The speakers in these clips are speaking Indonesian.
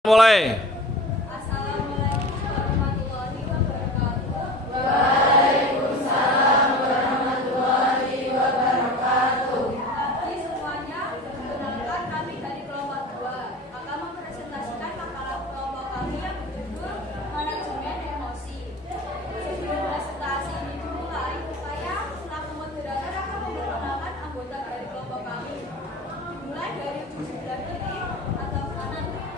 Mulai. Assalamualaikum warahmatullahi wabarakatuh. Waalaikumsalam warahmatullahi wabarakatuh. Pagi semuanya, perkenalkan kami dari kelompok 2 akan mempresentasikan makalah kelompok kami yang berjudul Manajemen Emosi. Sebelum presentasi ini dimulai, saya selaku moderator akan memperkenalkan anggota dari kelompok kami. Dimulai dari ujung sebelah kiri atau kanan.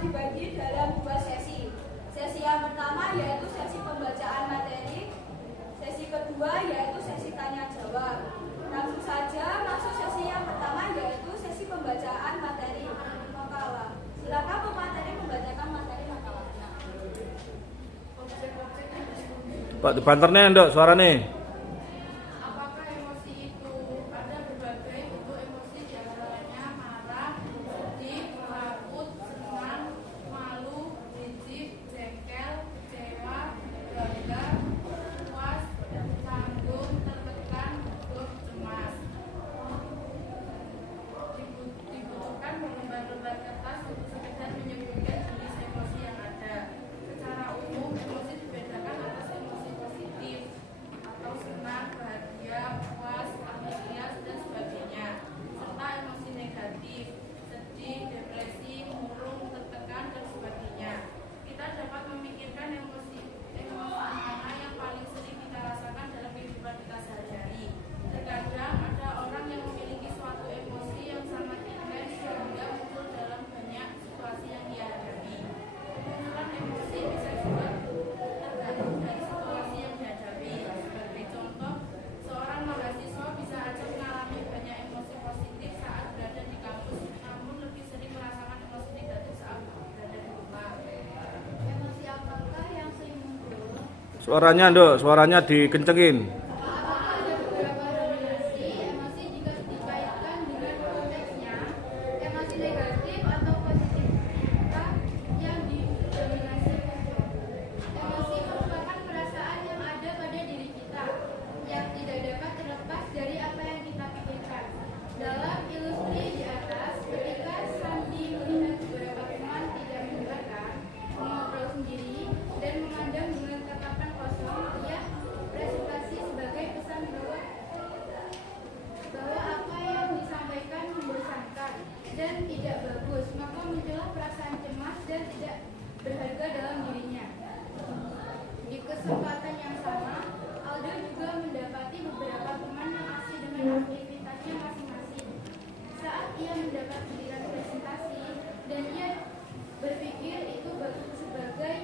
Dibagi dalam 2 sesi. Sesi yang pertama yaitu sesi pembacaan materi, sesi kedua yaitu sesi tanya jawab. Langsung saja masuk sesi yang pertama yaitu sesi pembacaan materi makalah. Silakan pemateri membacakan materi makalahnya. Pak dibanternya ndok suarane. Apakah emosi itu? Ada berbagai bentuk emosi, diantaranya marah, sedih, takut, senang, malu, jijik, jengkel, kecewa, bangga, puas, canggung, tertekan, gugup, cemas. Dibutuhkan lembar-lembar kertas untuk sekedar menyebutkan jenis emosi yang ada. Secara umum, emosi dibedakan atas emosi positif atau senang, bahagia, puas, antusias, dan sebagainya, serta emosi negatif, sedih, depresi, murung, tertekan, dan sebagainya. Kita dapat memikirkan emosi mana yang paling sering kita rasakan dalam kehidupan kita sehari-hari. Terkadang ada orang yang memiliki suatu emosi yang sangat intens sehingga muncul dalam banyak situasi yang dia hadapi. Kemunculan emosi bisa juga tergantung dari situasi yang dihadapi. Sebagai contoh, seorang mahasiswa bisa aja mengalami banyak emosi positif saat berada di kampus, namun lebih sering merasakan emosi negatif saat berada di rumah. Emosi apakah yang sering muncul? Suaranya ndok, suaranya dikencengin. Apakah ada beberapa dominasi emosi jika dikaitkan dengan konteksnya? Emosi negatif atau positif kita yang didominasi muncul. Emosi merupakan perasaan yang ada pada diri kita yang tidak dapat terlepas dari apa yang kita pikirkan. Dalam ilustrasi di atas, ketika Sandi melihat beberapa teman tidak mendengarkan, mengobrol sendiri, dan memandang dengan tatapan kosong, ia presentasi sebagai pesan bahwa apa yang disampaikan membosankan dan tidak bagus, maka muncullah perasaan cemas dan tidak berharga dalam dirinya. Di kesempatan yang sama, Aldo juga mendapati beberapa teman yang asik dengan aktivitasnya masing-masing. Saat ia mendapat giliran presentasi dan ia berpikir itu sebagai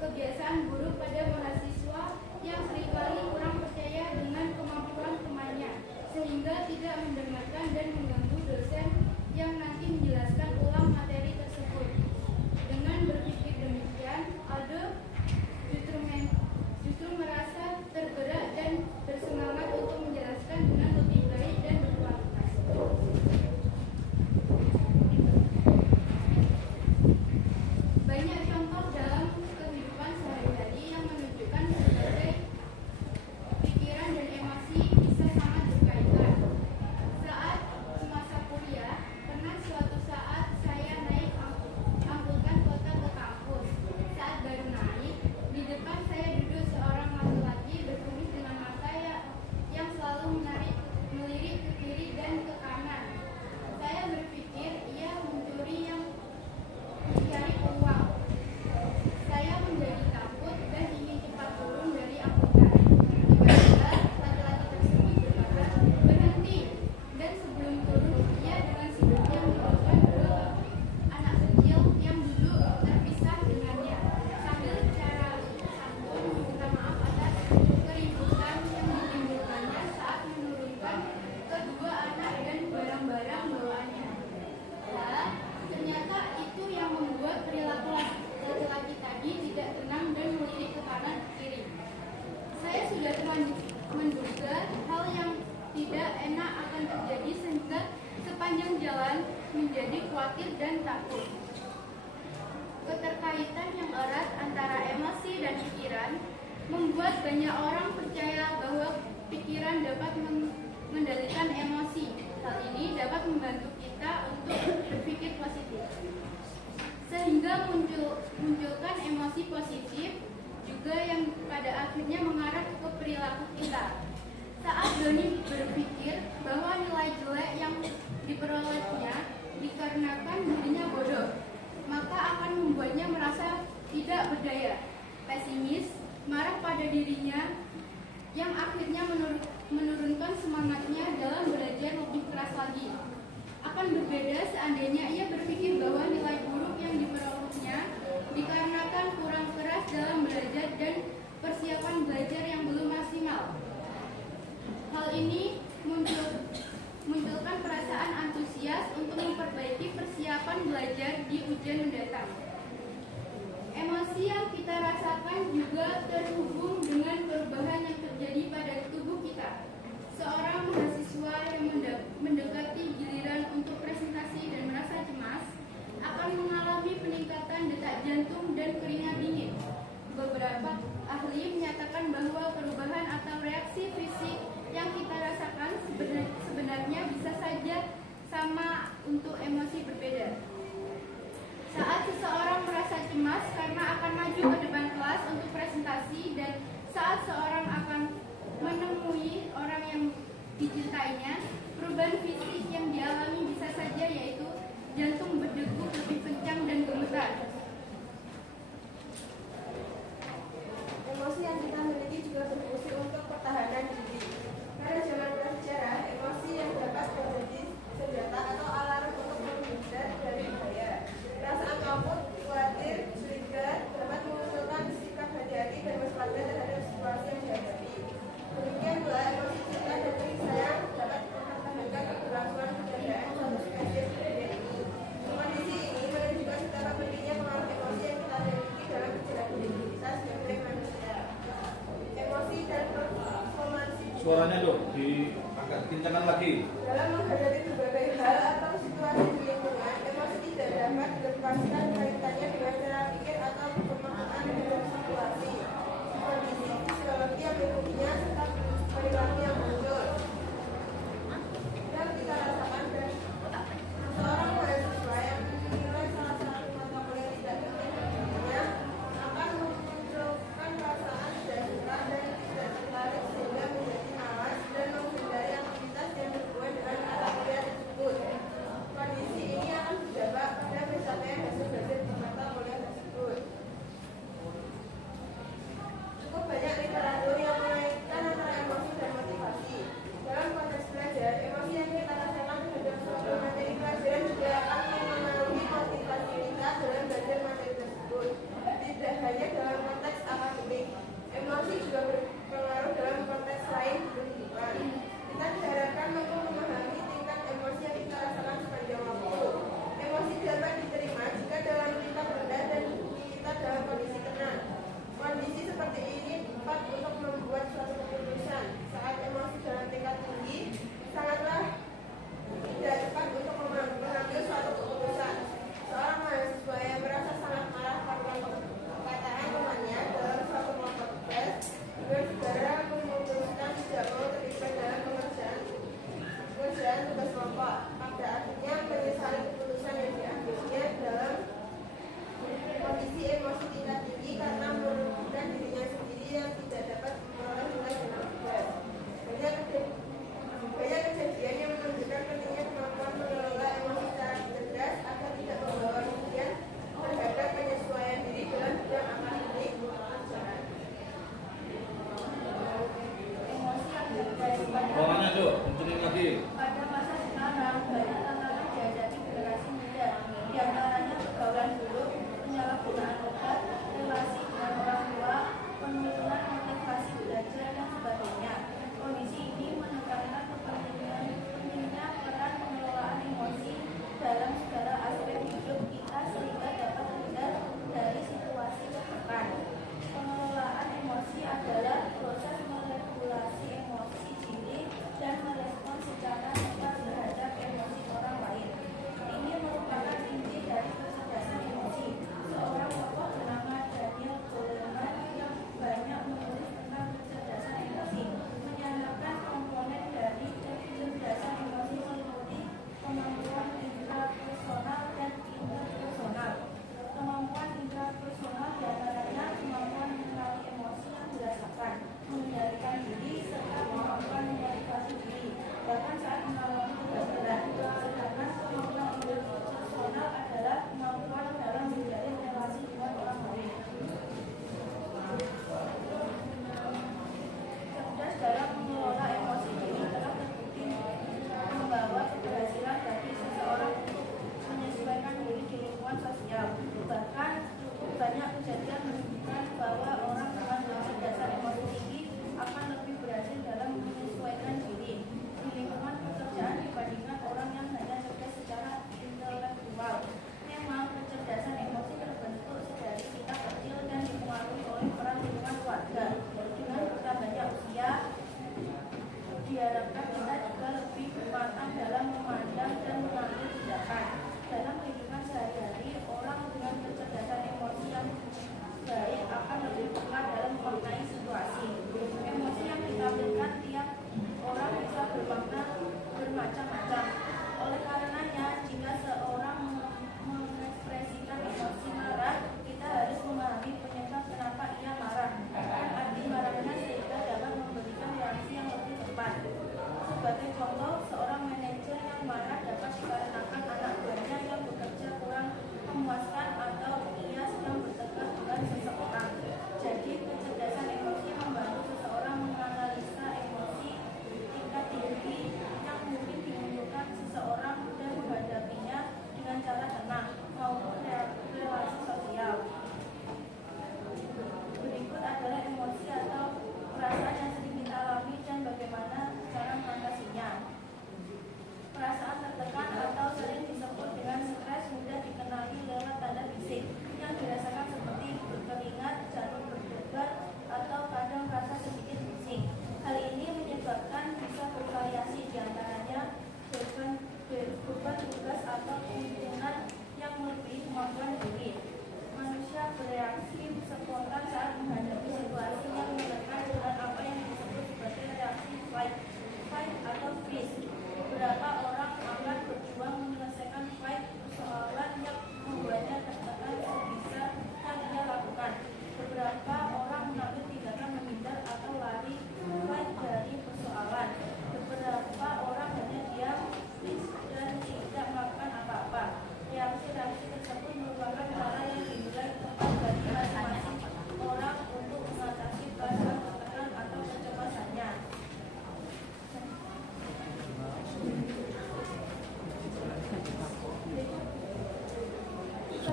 kebiasaan buruk pada mahasiswa yang seringkali kurang percaya dengan kemampuan temannya, sehingga tidak mendengarkan dan mengganggu dosen yang nanti menjelaskan ulang materi tersebut. Dengan berpikir demikian, Aldo justru merasa tergerak dan bersemangat untuk menjelaskan dengan lebih baik dan berkualitas. Banyak contoh dalam kehidupan sehari-hari yang menunjukkan berbagai pikiran dan emosi bisa sangat berkaitan. Saat semasa kuliah, pernah suatu saat khawatir, dan takut. Keterkaitan yang erat antara emosi dan pikiran membuat banyak orang percaya bahwa pikiran dapat mengendalikan emosi. Hal ini dapat membantu kita untuk berpikir positif, sehingga munculkan emosi positif juga yang pada akhirnya mengarah ke perilaku kita. Saat Doni berpikir bahwa nilai jelek yang diperolehnya dikarenakan dirinya bodoh, maka akan membuatnya merasa tidak berdaya, pesimis, marah pada dirinya, yang akhirnya menurunkan semangatnya dalam belajar lebih keras lagi. Akan berbeda seandainya ia berpikir bahwa nilai buruk yang diperolehnya dikarenakan kurang keras dalam belajar dan persiapan belajar yang belum maksimal. Hal ini munculkan perasaan antusias untuk memperbaiki persiapan belajar di ujian mendatang. Emosi yang kita rasakan juga terhubung dengan perubahan yang terjadi pada tubuh kita. Seorang mahasiswa yang mendekati giliran untuk presentasi dan merasa cemas akan mengalami peningkatan detak jantung dan keringat dingin. Beberapa ahli menyatakan bahwa perubahan atau reaksi fisik yang kita rasakan sebenarnya bisa saja sama untuk emosi berbeda. Saat seseorang merasa cemas karena akan maju ke depan kelas untuk presentasi, dan saat seorang akan menemui orang yang dicintainya, perubahan fisik yang dialami bisa saja yaitu jantung berdegup lebih kencang dan gemetar. Emosi yang kita miliki juga berfungsi untuk pertahanan diri. Pada zaman prasejarah, emosi yang dapat menjadi senjata atau alarm untuk menghindar dari bahaya. Perasaan takut, khawatir, curiga dapat memunculkan sikap hati-hati dan waspada terhadap situasi yang dihadapi. Demikian pula emosi cinta dan kasih sayang dapat mempertahankan keberlangsungan keberadaan suatu spesies di dunia ini. Kondisi ini menunjukkan betapa pentingnya pengaruh emosi yang kita miliki dalam perjalanan hidup kita sebagai manusia. Emosi dan performansi. Suaranya dok, diangkat kencangkan lagi. Dalam menghadapi berbagai hal atau situasi di lingkungan, emosi tidak dapat dilepaskan kaitannya dengan cara pikir atau pemahaman dalam situasi, kondisi psikologi yang dimilikinya, serta perilaku yang muncul. Yang kita rasakan dan seorang mahasiswa yang menilai salah satu mata kuliah tidak penting baginya akan memunculkan perasaan tidak suka dan tidak tertarik sehingga menjadi malas dan menghindari aktivitas yang berhubungan dengan mata kuliah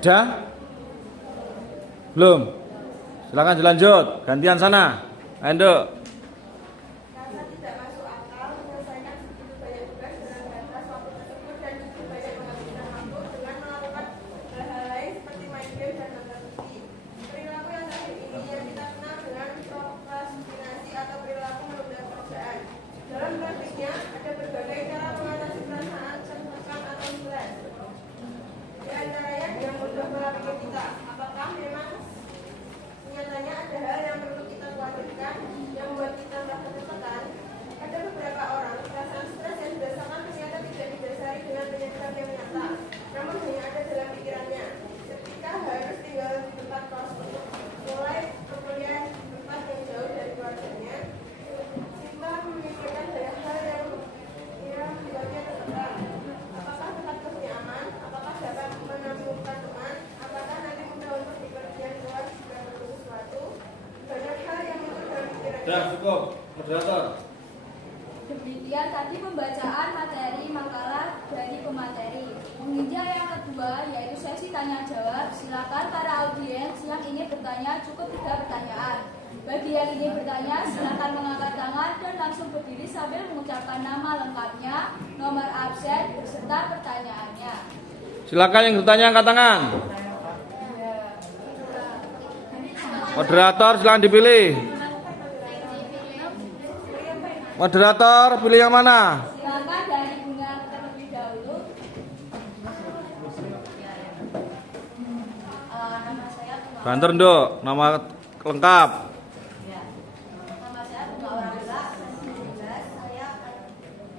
Sudah? Belum? Silakan dilanjut. Gantian sana. Ayo, Nduk. Rasa tidak masuk akal menyelesaikan segitu banyak tugas dengan batas waktu tersebut dan cukup banyak menghabiskan waktu dengan melakukan hal-hal lain seperti main game dan nonton TV. Perilaku yang terakhir ini yang kita kenal dengan prokrastinasi atau perilaku menunda pekerjaan. Dalam praktiknya ada berbagai cara mengatasi perasaan tertekan atau stres. Di antaranya yang mudah pola pikir kita. Apakah memang nyatanya ada hal yang perlu kita khawatirkan yang membuat kita merasa tertekan? Ada beberapa orang perasaan stres yang dirasakan ternyata tidak didasari dengan penyebab yang nyata, namun hanya ada dalam pikirannya. Ketika harus tinggal di tempat kos, mulai perkuliahan di tempat yang jauh dari keluarganya, Sinta memikirkan banyak hal yang membuatnya tertekan. Apakah tempat kosnya aman? Apakah dapat menemukan teman? Apakah nanti mudah untuk dipergian keluar jika perlu sesuatu? Banyak hal yang muncul dalam pikirannya. Sudah cukup. Moderator. Demikian tadi pembacaan materi makalah dari pemateri. Menginjak yang kedua yaitu sesi tanya jawab. Silakan para audiens yang ingin bertanya cukup 3 pertanyaan. Bagi yang ingin bertanya silakan mengangkat tangan dan langsung berdiri sambil mengucapkan nama lengkapnya, nomor absen beserta pertanyaannya. Silakan yang bertanya angkat tangan. Moderator silakan dipilih. Moderator pilih yang mana? Silakan dari Bunga terlebih dahulu. Nama saya Bunga. Banter, Nduk. Nama lengkap. Nama saya Bunga Orangga, sesi 12. Saya akan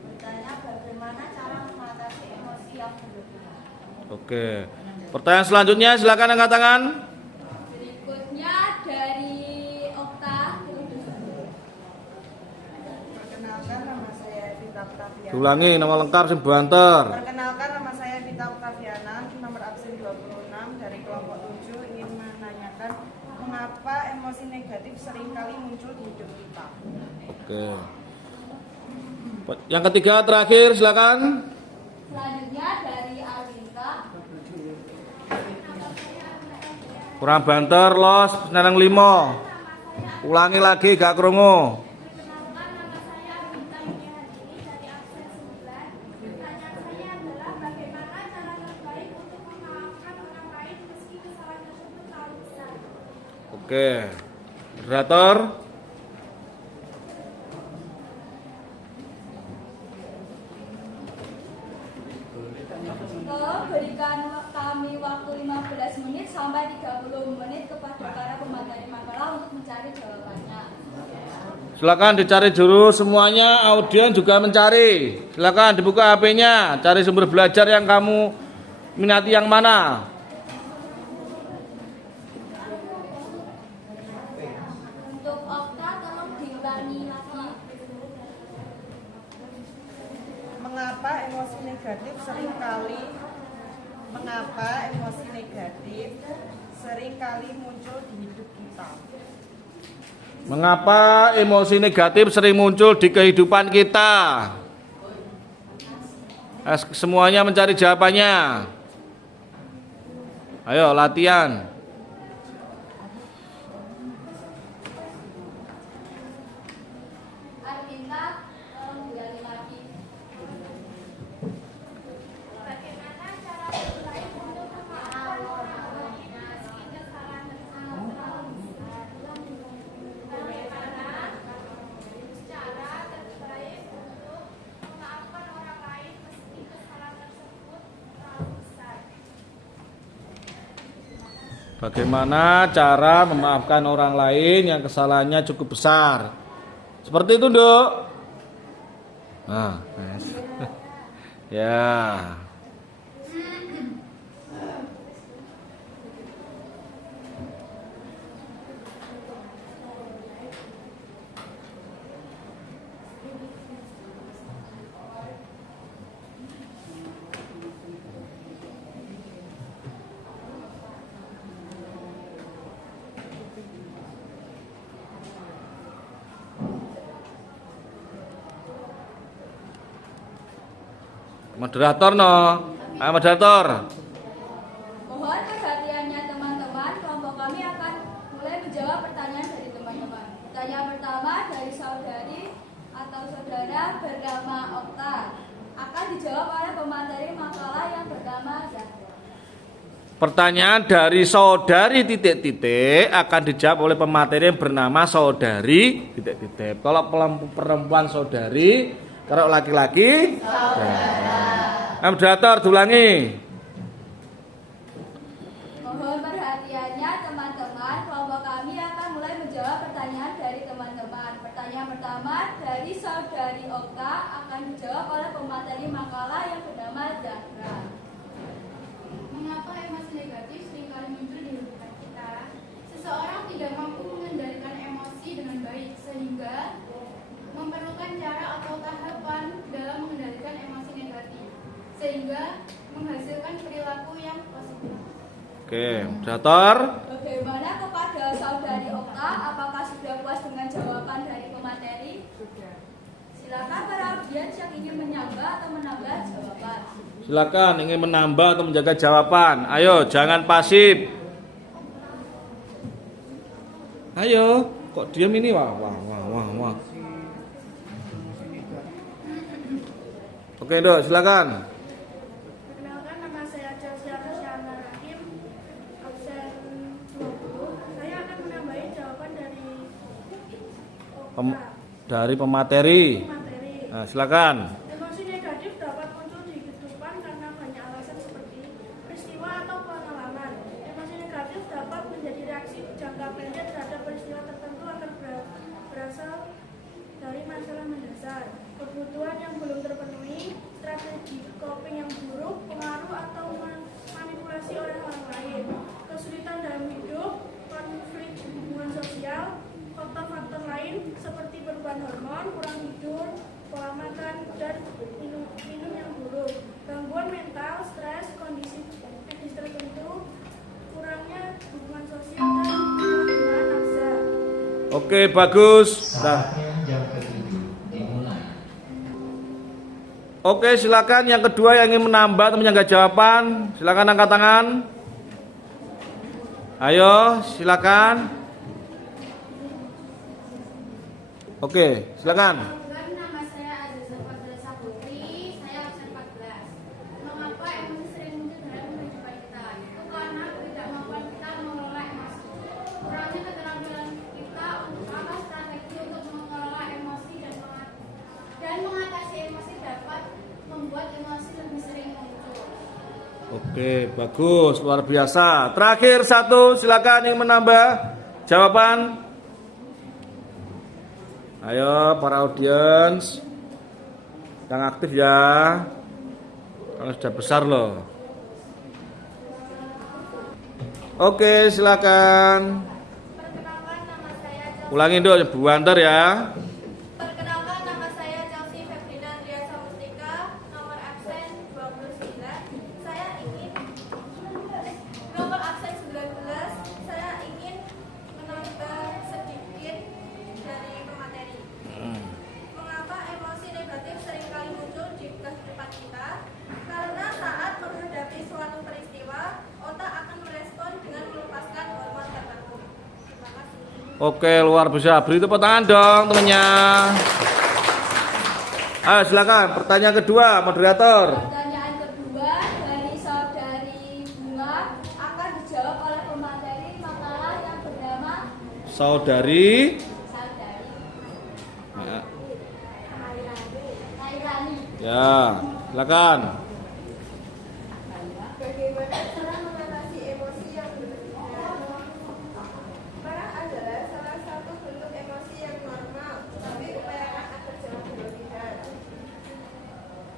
bertanya bagaimana cara mengatasi emosi yang berlebihan. Oke. Pertanyaan selanjutnya silakan angkat tangan. Berikutnya dari Okta. Perkenalkan nama saya Vita Octaviana. Ulangi nama lengkap sing banter. Perkenalkan nama saya Vita Octaviana, nomor absen 26 dari kelompok 7 ingin menanyakan mengapa emosi negatif seringkali muncul di hidup kita. Oke. Yang ketiga terakhir silakan. Selanjutnya dari Alwinta. Kurang banter los neneng 5. Ulangi lagi gak krungu. Perkenalkan, nama saya Winta Yunihandini dari absen 9. Pertanyaan saya adalah bagaimana cara terbaik untuk memaafkan orang lain meski kesalahan tersebut terlalu besar. Oke. Moderator. Berikan kami waktu 15 menit sampai 30 menit kepada para pemateri makalah untuk mencari jawabannya. Silakan dicari dulu semuanya, audien juga mencari. Silakan dibuka HP-nya, cari sumber belajar yang kamu minati yang mana. Untuk Okta tolong diulangi lagi. Mengapa emosi negatif seringkali muncul di hidup kita? Mengapa emosi negatif sering muncul di kehidupan kita? Semuanya mencari jawabannya. Ayo latihan. Arvinta tolong diulangi lagi. Bagaimana cara terbaik untuk memaafkan orang lain meski kesalahan tersebut terlalu besar? Bagaimana cara terbaik untuk memaafkan orang lain meski kesalahan tersebut terlalu besar? Bagaimana cara memaafkan orang lain yang kesalahannya cukup besar? Seperti itu, Nduk. Nah, nice. Ya. Moderator no. Ayo moderator. Mohon perhatian Pertanyaan dari saudari titik-titik akan dijawab oleh pemateri yang bernama saudari titik-titik. Kalau perempuan saudari, kalau laki-laki saudara. Moderator diulangi. Mohon perhatiannya teman-teman, kelompok kami akan mulai menjawab pertanyaan dari teman-teman. Pertanyaan pertama dari saudari Okta akan dijawab oleh pemateri makalah yang bernama Zahra. Mengapa emosi negatif seringkali muncul di lingkungan kita? Seseorang tidak mampu mengendalikan emosi dengan baik, sehingga memerlukan cara atau tahapan dalam mengendalikan emosi negatif, sehingga menghasilkan perilaku yang positif. Oke, moderator. Bagaimana kepada saudari Okta? Apakah sudah puas dengan jawaban dari pemateri? Silakan para audiens yang ingin menyangga atau menambah jawaban. Silakan ingin menambah atau menjaga jawaban. Ayo, jangan pasif. Ayo, kok diam ini? Wah. Oke, Dok, silakan. Perkenalkan, nama saya Chelsea Aryana Rahim, absen 20. Saya akan menambahin jawaban dari Dari pemateri. materi. Nah, silakan. Emosi negatif dapat muncul di kehidupan karena banyak alasan seperti peristiwa atau pengalaman. Emosi negatif dapat menjadi reaksi jangka pendek terhadap peristiwa tertentu akan berasal dari masalah mendasar, kebutuhan yang belum terpenuhi, strategi coping yang buruk, pengaruh atau manipulasi oleh orang lain, kesulitan dalam hidup, konflik hubungan sosial, faktor-faktor lain seperti perubahan hormon, kurang tidur, pola makan, dan minum yang buruk, gangguan mental, stres, kondisi medis tertentu, kurangnya hubungan sosial, dan penggunaan nafsa. Oke, bagus. Nah. Jam ke-7 dimulai. Oke, silakan yang kedua yang ingin menambah atau menjaga jawaban, silakan angkat tangan. Ayo, silakan. Oke, silakan. Nama saya Aziza Fadlasa Putri, saya absen 14. Mengapa emosi sering muncul dalam kehidupan kita? Itu karena ketidakmampuan kita mengelola emosi. Kurangnya keterampilan kita untuk apa strategi untuk mengelola emosi dan mengatasi emosi dapat membuat emosi lebih sering muncul. Oke, bagus, luar biasa. Terakhir satu, silakan yang menambah jawaban. Ayo para audiens yang aktif ya, kalau sudah besar loh. Oke, silakan. Perkenalkan, nama saya Chelsea. Ulangi dong, Bu Antar ya. Perkenalkan, nama saya Chelsea Febrina Andrea Samustika, nomor absen 29. Saya ingin nomor absen 19. Saya ingin menambah sedikit dari pemateri. Mengapa emosi negatif seringkali muncul di kehidupan kita? Karena saat menghadapi suatu peristiwa, otak akan merespon dengan melepaskan hormon tertentu. Terima kasih. Oke, luar biasa. Beri tepuk tangan dong temennya. Ayo silakan, pertanyaan kedua, moderator. Pertanyaan kedua dari saudari Bunga akan dijawab oleh pemateri makalah yang bernama Saudari. Saudari Ya, Nairani. ya, silakan. Bagaimana cara mengatasi emosi yang berlebihan? Marah adalah salah satu bentuk emosi yang normal, tapi upayakan agar jangan berlebihan.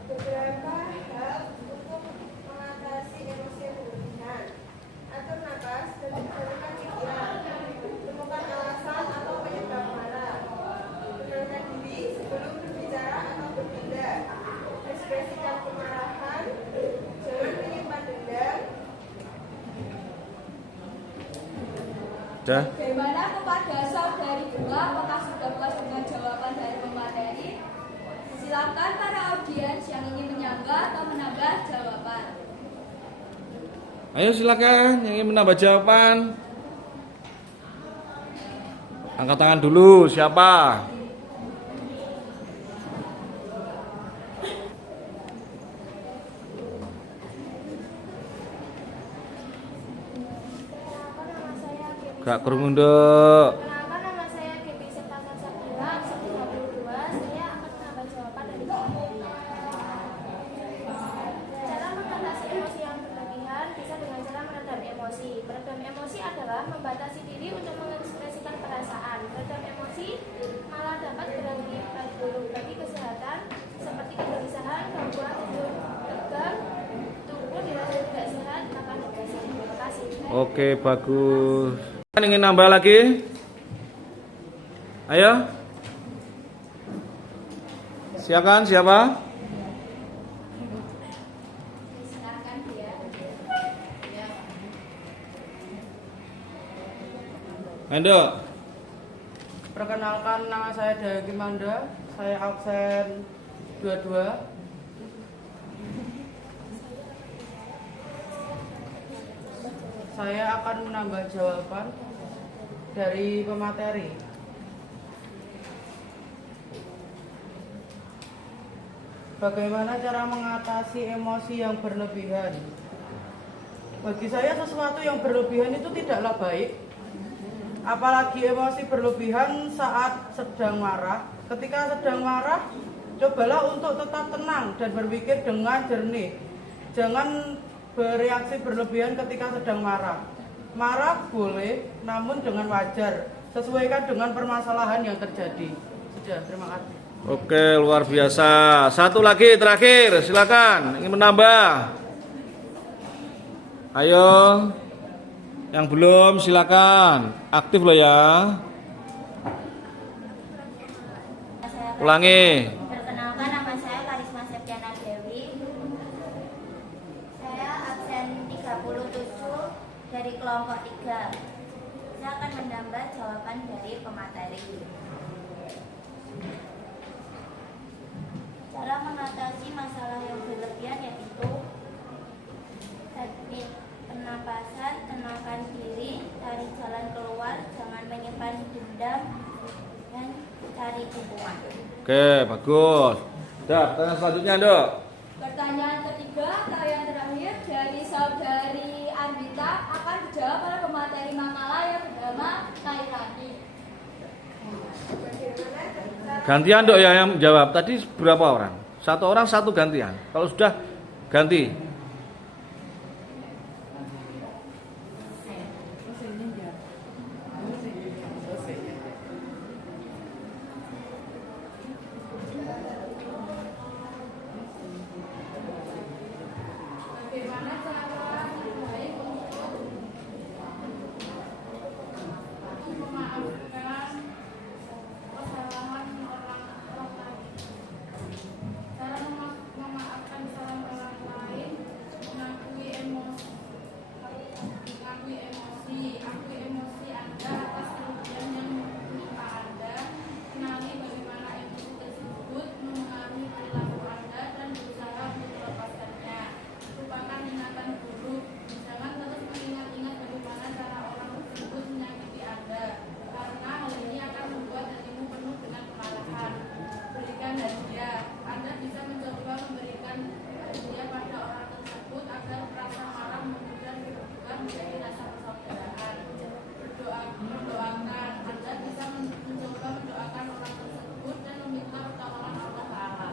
Beberapa hal untuk mengatasi emosi yang berlebihan: atur napas dan kendalikan pikiran, temukan alasan atau penyebab marah, tenangkan diri sebelum berbicara atau bertindak, ekspresikan kemarahan, jangan menyimpan dendam. Udah. Bagaimana kepada saudari Bunga? Apakah sudah puas dengan jawaban dari pemateri? Silakan para audiens yang ingin menyangga atau menambah jawaban. Ayo silakan yang ingin menambah jawaban. Angkat tangan dulu, siapa? Gak krungu, Nduk. Kenapa nama saya Dewi Septasar Sabila, absen 22. Saya akan menambah jawaban dari pemateri. Cara mengatasi emosi yang berlebihan bisa dengan cara meredam emosi. Meredam emosi adalah membatasi diri untuk mengekspresikan perasaan. Meredam emosi malah dapat berakibat buruk bagi kesehatan seperti kegelisahan, gangguan tidur, tegang, tubuh dirasa tidak sehat, bahkan depresi. Terima kasih. Oke, bagus. Ingin nambah lagi? Ayo. Silakan, siapa? Silakan dia. Ando. Perkenalkan, nama saya Dewi Kimanda. Saya absen 22. Saya akan menambah jawaban dari pemateri. Bagaimana cara mengatasi emosi yang berlebihan? Bagi saya sesuatu yang berlebihan itu tidaklah baik. Apalagi emosi berlebihan saat sedang marah. Ketika sedang marah, cobalah untuk tetap tenang dan berpikir dengan jernih. Jangan bereaksi berlebihan ketika sedang marah. Marah boleh, namun dengan wajar. Sesuaikan dengan permasalahan yang terjadi. Sudah, terima kasih. Oke, luar biasa. Satu lagi terakhir, silakan. Ingin menambah? Ayo. Yang belum silakan. Aktif loh ya. Ulangi. Perkenalkan, nama saya Karisma Septiana Dewi. Saya absen 37 dari kelompok 3. Saya akan menambah jawaban dari pemateri. Cara mengatasi masalah yang berlebihan yaitu teknik pernapasan, tenangkan diri, cari jalan keluar, jangan menyimpan dendam, dan cari dukungan. Oke, bagus. Dah, pertanyaan selanjutnya, Dok. Pertanyaan ketiga atau yang terakhir dari saudari Andita akan dijawab oleh pemateri makalah yang bernama Nairani. Gantian, Dok, ya yang jawab. Tadi berapa orang? Satu orang, satu gantian. Kalau sudah ganti. Bagaimana cara terbaik untuk memaafkan kesalahan orang lain? Cara memaafkan kesalahan orang lain, mengakui emosi, akui emosi Anda atas kerugian yang menimpa Anda, kenali bagaimana emosi tersebut mempengaruhi perilaku Anda dan berusaha untuk melepaskannya. Lupakan ingatan buruk, jangan terus mengingat-ingat bagaimana cara orang tersebut menyakiti Anda, karena hal ini akan membuat hatimu penuh dengan kemarahan. Berikan hadiah, Anda bisa mencoba memberikan hadiah pada orang tersebut agar rasa marah kemudian berubah menjadi rasa persaudaraan. Berdoakan, Anda bisa mencoba mendoakan orang tersebut dan meminta pertolongan Allah Ta'ala.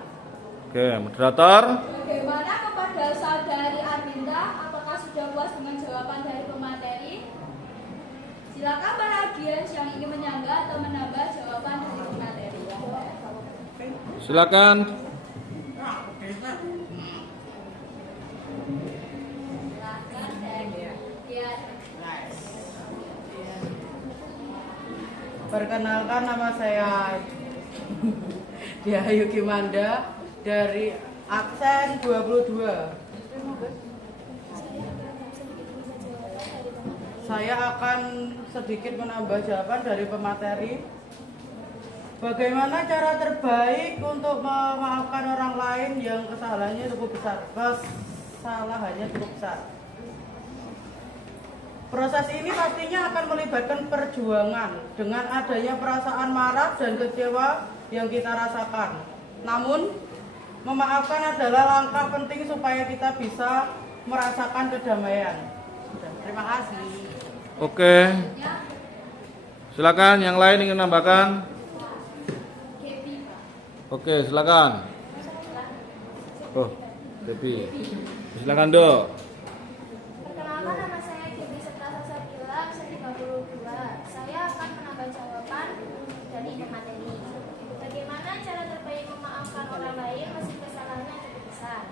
Oke, moderator. Bagaimana kepada saudari Andita? Apakah sudah puas dengan jawaban dari pemateri? Silakan para audiens yang ingin menyangga atau menambah jawaban dari pemateri. Silakan. Silakan dan biar Perkenalkan, nama saya Diayu Kimanda dari absen 22. Saya akan sedikit menambah jawaban dari pemateri. Bagaimana cara terbaik untuk memaafkan orang lain yang kesalahannya cukup besar? Proses ini pastinya akan melibatkan perjuangan dengan adanya perasaan marah dan kecewa yang kita rasakan. Namun, memaafkan adalah langkah penting supaya kita bisa merasakan kedamaian. Terima kasih. Oke. Silakan yang lain ingin menambahkan. Oke, silakan. Oh, Debbie. Silakan, Dok. Perkenalkan, nama saya Debbie Septrasa Sabila, usia 32. Saya akan menambah jawaban dari pemateri. Bagaimana cara terbaik memaafkan orang lain meski kesalahannya cukup besar?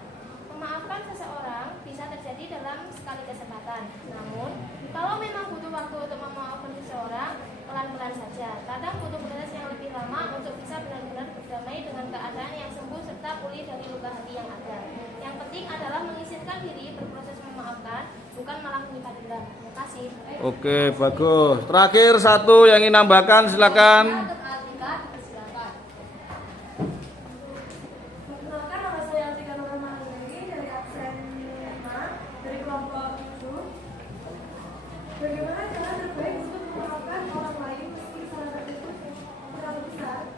Memaafkan seseorang bisa terjadi dalam sekali kesempatan. Namun, kalau memang butuh waktu untuk memaafkan seseorang, pelan-pelan saja. Kadang butuh proses yang lebih lama untuk bisa benar-benar berdamai dengan keadaan yang sembuh serta pulih dari luka hati yang ada. Yang penting adalah mengizinkan diri berproses memaafkan, bukan malah menyimpan dendam. Terima kasih. Oke, bagus. Terakhir satu yang ingin nambahkan, silakan. Perkenalkan, nama saya Altika Nurmahani dari absen 5 dari kelompok 7. Bagaimana cara terbaik untuk memaafkan orang lain meski kesalahan tersebut terlalu besar?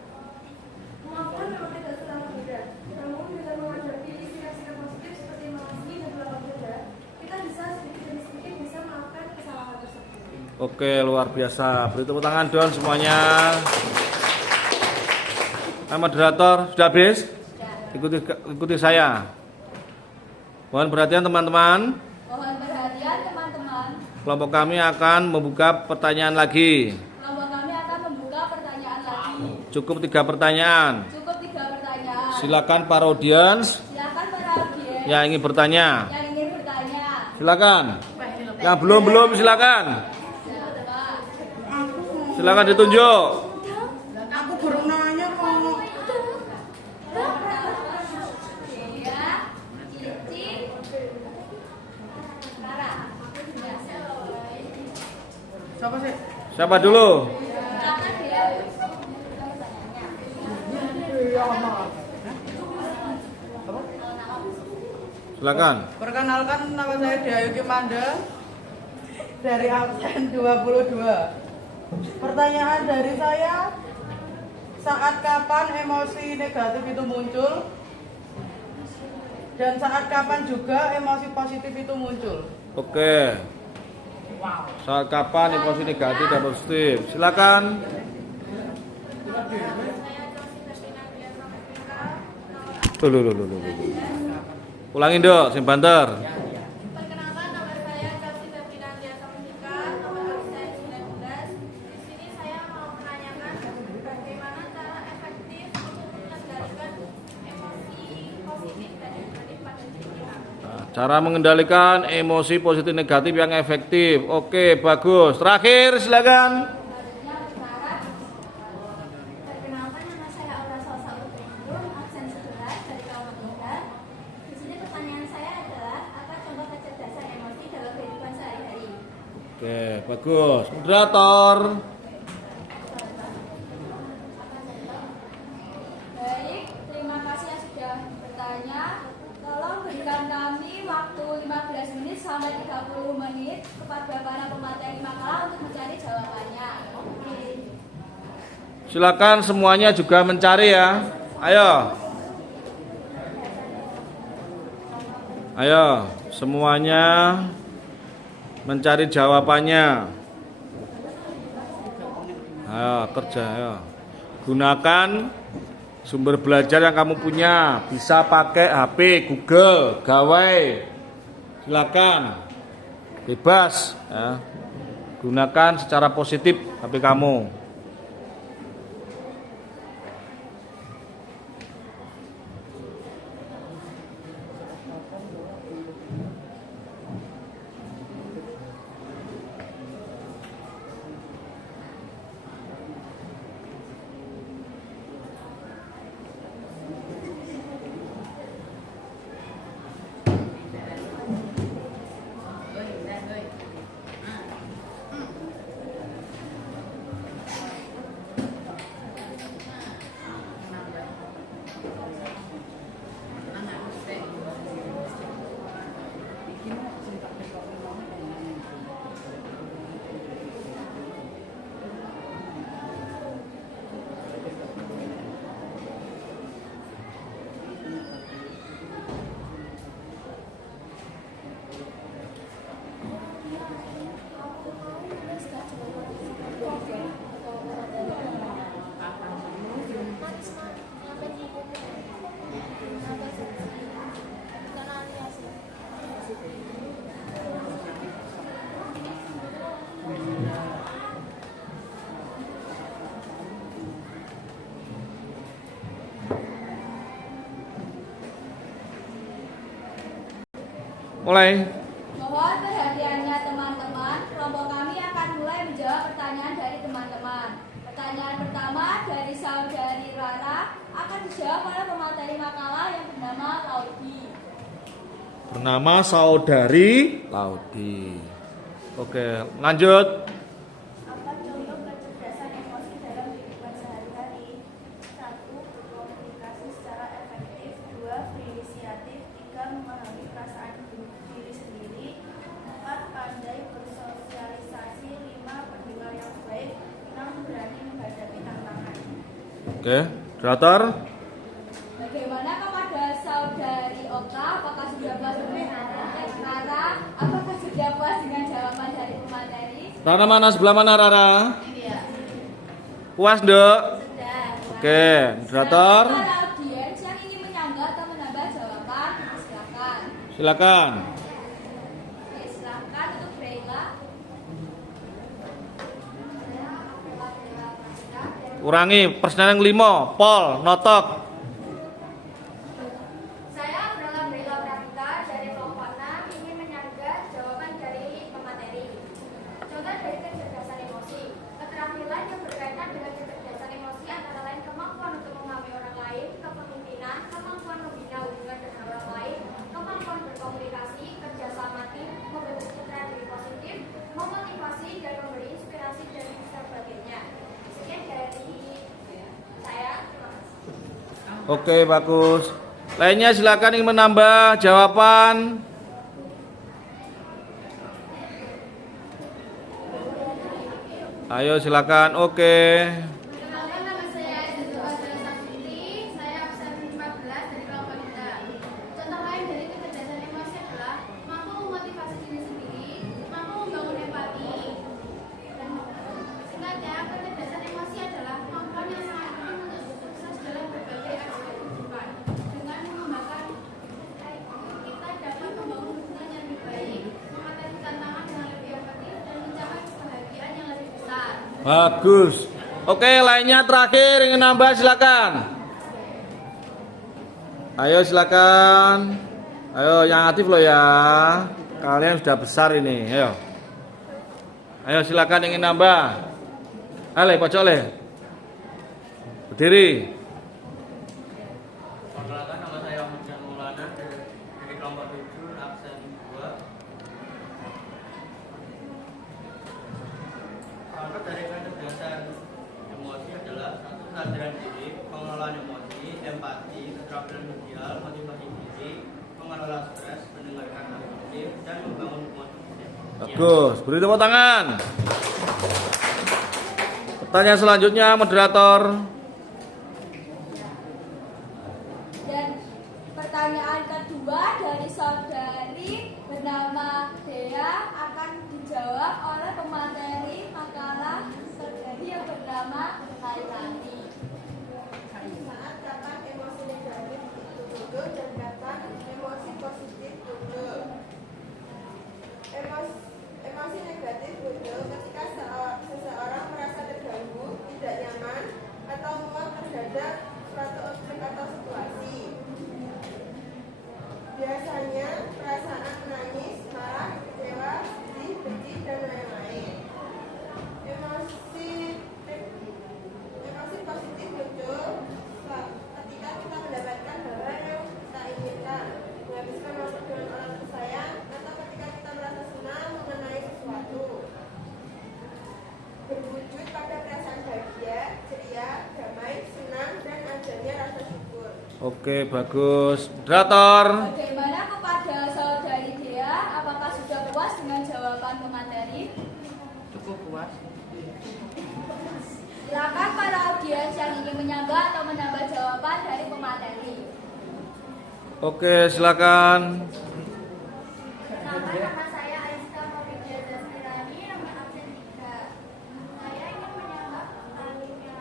Memaafkan memang tidak selalu mudah, namun dengan menghadapi sikap-sikap positif seperti mengasihi dan berlapang dada, kita bisa sedikit demi sedikit bisa memaafkan kesalahan tersebut. Oke, luar biasa. Beri tepuk tangan dong semuanya. Moderator, sudah habis? Ikuti saya. Mohon perhatian teman-teman. Mohon perhatian teman-teman. Kelompok kami akan membuka pertanyaan lagi. Kelompok kami akan membuka pertanyaan lagi. Cukup 3 pertanyaan. Cukup 3 pertanyaan. Silakan para audiens Silakan para audiens yang ingin bertanya. yang ingin bertanya. Silakan. Yang belum silakan. Silakan ditunjuk. Aku baru nanya kok. Dea, Cici, Rara. Siapa sih? Siapa dulu? Silakan Dea. Silakan. Perkenalkan, nama saya Dayu Kimanda dari absen 22. Pertanyaan dari saya, saat kapan emosi negatif itu muncul? Dan saat kapan juga emosi positif itu muncul? Oke. Saat kapan emosi negatif dan positif? Silakan. Loh. Ulangin dong, sing banter. Perkenalkan, nama saya Chelsea Febriana Diasa Mustika, nomor absen 19. Di sini saya mau menanyakan bagaimana cara efektif untuk mengendalikan emosi positif dan negatif pada diri kita. Cara mengendalikan emosi positif negatif yang efektif. Oke, bagus. Terakhir, silakan. Perkenalkan, nama saya Aura Salsa Utreindung, absen 11 dari kelompok 3. Di sini pertanyaan saya adalah apa contoh kecerdasan emosi dalam kehidupan sehari-hari? Oke, bagus. Moderator. Baik, terima kasih yang sudah bertanya. Tolong berikan kami waktu 15 menit sampai 30 menit kepada para pemateri makalah untuk mencari jawabannya. Silakan semuanya juga mencari ya. Ayo, semuanya mencari jawabannya. Ayo, kerja ayo. Gunakan sumber belajar yang kamu punya. Bisa pakai HP, Google, Gawai. Silakan. Bebas ya. Gunakan secara positif HP kamu. Mulai. Mohon perhatiannya teman-teman, kelompok kami akan mulai menjawab pertanyaan dari teman-teman. Pertanyaan pertama dari saudari Rara akan dijawab oleh pemateri makalah yang bernama Laudi. Bernama saudari Laudi. Oke, lanjut. Apa contoh kecerdasan emosi dalam kehidupan sehari-hari? 1. Berkomunikasi secara efektif. 2. Berinisiatif. 3. Memahami perasaan diri sendiri. 4. Pandai bersosialisasi. 5. Pendengar yang baik. 6. Berani menghadapi tantangan. Oke, moderator. Bagaimana kepada saudari Oka? Apakah sudah puas dengan Rara? Apakah sudah puas dengan jawaban dari pemateri? Rara mana, sebelah mana Rara? Puas, Dok? Sudah. Oke, moderator. Para audiens yang ingin menyanggah atau menambah jawaban, silakan. Silakan. Oke, silakan untuk Brayla. Urangi persen yang 5. Pol, notok. Saya Brayla Pravita dari kelompok 6 ingin menyanggah jawaban dari pemateri. Contoh dari kecerdasan emosi. Keterampilan yang berkaitan dengan kecerdasan emosi antara lain kemampuan untuk memahami orang lain, kepemimpinan, kemampuan membina hubungan dengan orang lain, kemampuan berkomunikasi, kerjasama tim, membentuk citra diri positif, memotivasi dan memberi inspirasi dan sebagainya. Sekian dari saya. Terima kasih. Oke, bagus. Lainnya silakan ingin menambah jawaban. Ayo silakan. Oke. Perkenalkan, nama saya Azra Sakti. Saya absen 14 dari kelompok 3. Contoh lain dari kecerdasan emosi adalah mampu memotivasi diri sendiri, mampu membangun empati. Dan singkatnya, kecerdasan emosi adalah kemampuan yang sangat penting untuk sukses dalam berbagai aspek kehidupan. Dengan mengembangkan kita dapat membangun hubungan yang lebih baik, mengatasi tantangan yang lebih efektif, dan mencapai kebahagiaan yang lebih besar. Bagus. Oke, lainnya terakhir ingin nambah silakan. Ayo silakan. Ayo yang aktif loh ya. Kalian sudah besar ini. Ayo. Ayo silakan ingin nambah. Ale, pojok le. Berdiri. Perkenalkan, nama saya Ahmad Maulana dari kelompok 7 absen 2. Contoh dari kecerdasan emosi adalah 1. Kesadaran diri, pengelolaan emosi, empati, keterampilan sosial, motivasi diri, mengelola stres, mendengarkan emosi, dan membangun hubungan positif. Bagus. Beri tepuk tangan. Pertanyaan selanjutnya moderator. Dan pertanyaan kedua dari saudari bernama Dea akan dijawab oleh pemateri makalah saudari yang bernama Hairani. Saat kapan emosi negatif muncul dan kapan emosi positif muncul. Emosi negatif muncul ketika seseorang merasa terganggu, tidak nyaman, atau muak terhadap suatu objek atau situasi. Biasanya perasaan menangis, marah, kecewa, sedih, benci, dan lain-lain. Emosi positif muncul ketika kita mendapatkan hal-hal yang kita inginkan, menghabiskan waktu dengan orang tersayang, atau ketika kita merasa senang mengenai sesuatu. Berwujud pada perasaan bahagia, ceria, damai, senang, dan adanya rasa syukur. Oke, bagus. Moderator. Bagaimana kepada saudari Dea? Apakah sudah puas dengan jawaban pemateri? Cukup puas. Silakan para audiens yang ingin menyanggah atau menambah jawaban dari pemateri. Oke, silakan. Perkenalkan, nama saya Aisyah Maulida Zastirani, nomor absen 3. Saya ingin menyanggah pertanyaannya.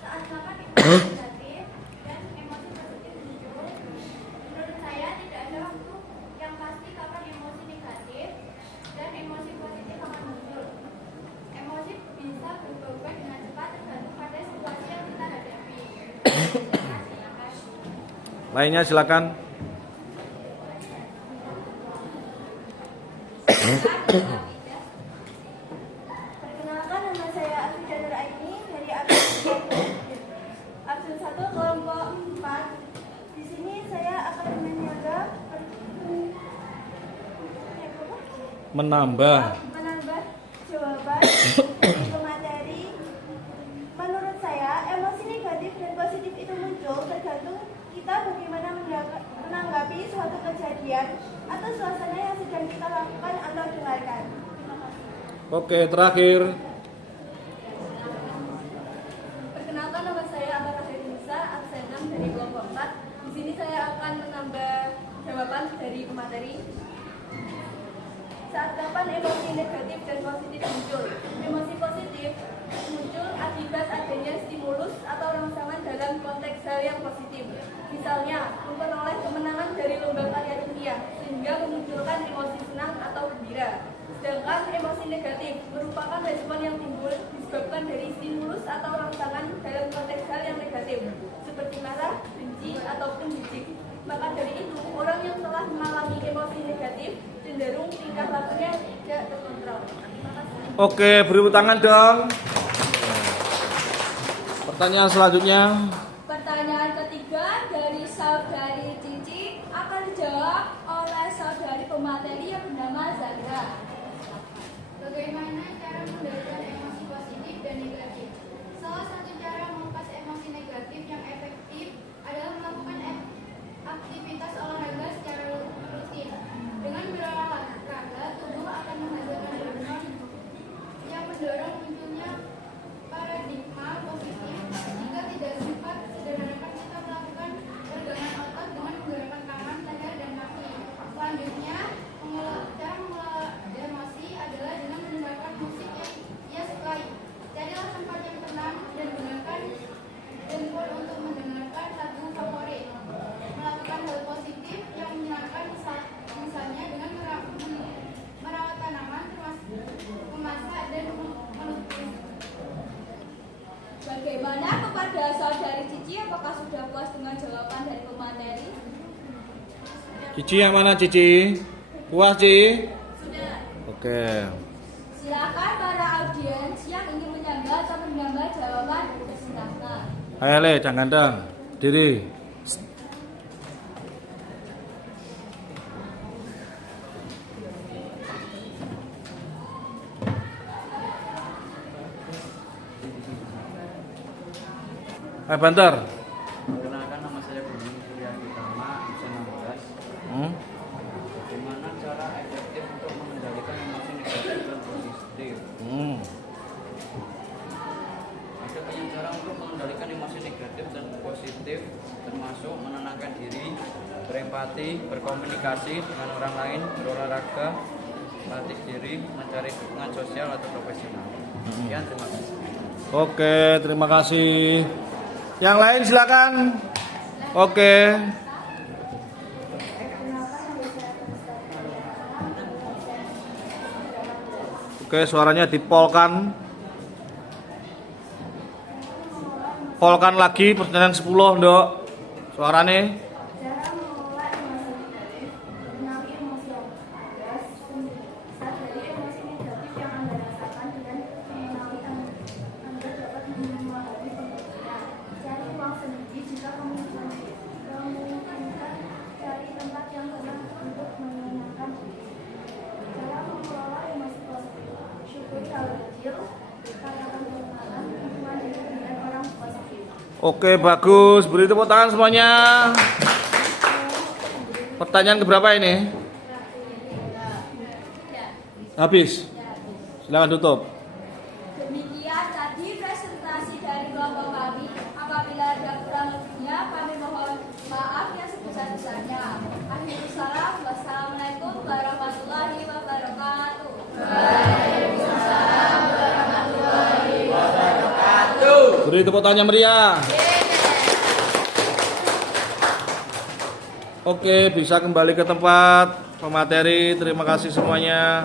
Saat kapan emosi negatif dan emosi positif muncul? Menurut saya tidak ada waktu yang pasti kapan emosi negatif dan emosi positif akan muncul. Emosi bisa berubah dengan cepat tergantung pada situasi yang kita hadapi. Terima kasih. Lainnya silakan. Perkenalkan, nama saya Afida Nur Aini dari Absen 1 kelompok 4. Di sini saya akan menambah jawaban untuk materi. Menurut saya, emosi negatif dan positif itu muncul tergantung kita bagaimana menanggapi suatu kejadian atau suasana yang sedang kita lakukan atau dengarkan. Terima kasih. Oke, terakhir. Perkenalkan, nama saya Amara Nisa, absen 6 dari kelompok 4. Di sini saya akan menambah jawaban dari pemateri. Saat kapan emosi negatif dan positif muncul? Emosi positif muncul akibat adanya stimulus atau rangsangan dalam konteks hal yang positif. Misalnya, memperoleh kemenangan dari lomba karya ilmiah sehingga memunculkan emosi senang atau gembira. Sedangkan emosi negatif merupakan respon yang timbul disebabkan dari stimulus atau rangsangan dalam konteks hal yang negatif, seperti marah, benci, ataupun jijik. Maka dari itu, orang yang telah mengalami emosi negatif cenderung tingkah lakunya tidak terkontrol. Terima kasih. Oke, beri tepuk tangan dong. Pertanyaan selanjutnya. Pertanyaan ketiga dari saudari Cici akan dijawab oleh saudari pemateri yang bernama Zandra. Bagaimana cara membedakan emosi positif dan negatif? Salah satu cara mengupas emosi negatif yang efektif adalah melakukan aktivitas olahraga secara rutin. Dengan berolahraga, tubuh akan menghasilkan hormon yang mendorong munculnya paradigma positif. Jika tidak sempat, sederhanakan kita melakukan peregangan otot dengan menggunakan tangan, leher, dan kaki. Selanjutnya, cara mengelola emosi adalah dengan mendengarkan musik yang ia sukai. Carilah tempat yang tenang dan gunakan jempol untuk mendengarkan lagu favorit. Melakukan hal positif yang menyenangkan, misalnya dengan merawat tanaman, memasak, dan melukis. Bagaimana kepada saudari Cici? Apakah sudah puas dengan jawaban dari pemateri? Cici yang mana, Cici? Puas, Cici? Sudah. Oke. Silakan para audiens yang ingin menambah atau menambah jawaban, silakan. Ayo, Le, jangan gandang. Diri. Ayo, Banter. Perkenalkan, nama saya Budi Surya Utama, absen 16. Bagaimana cara efektif untuk mengendalikan emosi negatif dan positif? Ada banyak cara untuk mengendalikan emosi negatif dan positif, termasuk menenangkan diri, berempati, berkomunikasi dengan orang lain, berolahraga, melatih diri, mencari dukungan sosial atau profesional. Sekian, terima kasih. Oke, terima kasih. Yang lain silakan. Oke. Oke, suaranya dipolkan. Polkan lagi pertanyaan 10, Ndok. Suarane. Cara mengelola emosi negatif, mengenali emosi yang ada, sadari emosi negatif yang Anda rasakan dengan mengenali Anda dapat memahami pembuktian. Cari ruang sendiri jika memungkinkan, cari tempat yang tenang untuk menenangkan diri. Cara mengelola emosi positif, syukuri hal kecil, katakan perkenalan, hubungan dengan orang positif. Oke, bagus. Beri tepuk tangan semuanya. Pertanyaan keberapa ini? Habis. Silakan tutup. Demikian tadi presentasi dari kelompok kami. Apabila ada kurang lebihnya, kami mohon maaf yang sebesar-besarnya. Akhirul salam. Wassalamualaikum warahmatullahi wabarakatuh. Beri tepuk tangan meriah. Oke, bisa kembali ke tempat pemateri. Terima kasih semuanya.